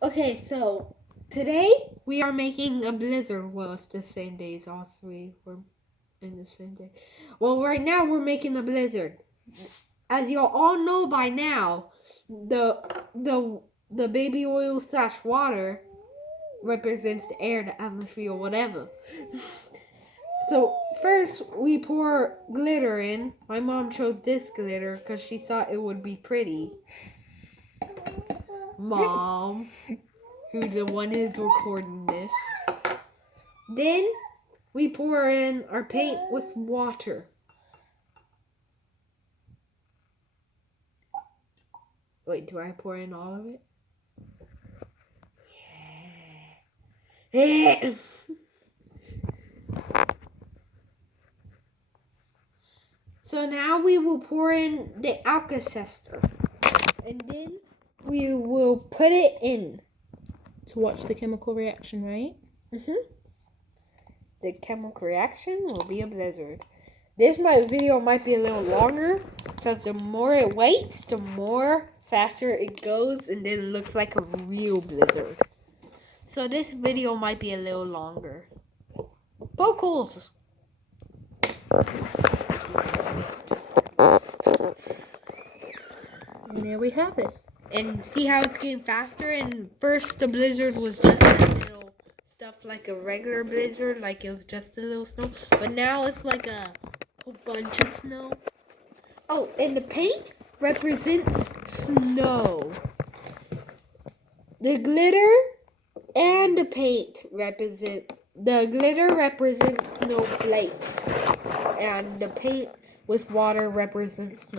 Okay, so today we are making a blizzard. Well, it's the same days. All three were in the same day. Well, right now we're making a blizzard. As you all know by now, the baby oil / water represents the air, the atmosphere, whatever. So first we pour glitter in. My mom chose this glitter because she thought it would be pretty. Mom, who the one is recording this. Then we pour in our paint with water. Wait, do I pour in all of it? Yeah. So now we will pour in the Alka-Seltzer. And then we will put it in. To watch the chemical reaction, right? The chemical reaction will be a blizzard. This video might be a little longer because the more it waits, the more faster it goes, and then it looks like a real blizzard. So this video might be a little longer. Vocals. And there we have it. And see how it's getting faster? And first the blizzard was just a little stuff like a regular blizzard, like it was just a little snow. But now it's like a whole bunch of snow. Oh, and the paint represents snow. The glitter and the paint represent. The glitter represents snowflakes, and the paint with water represents snow.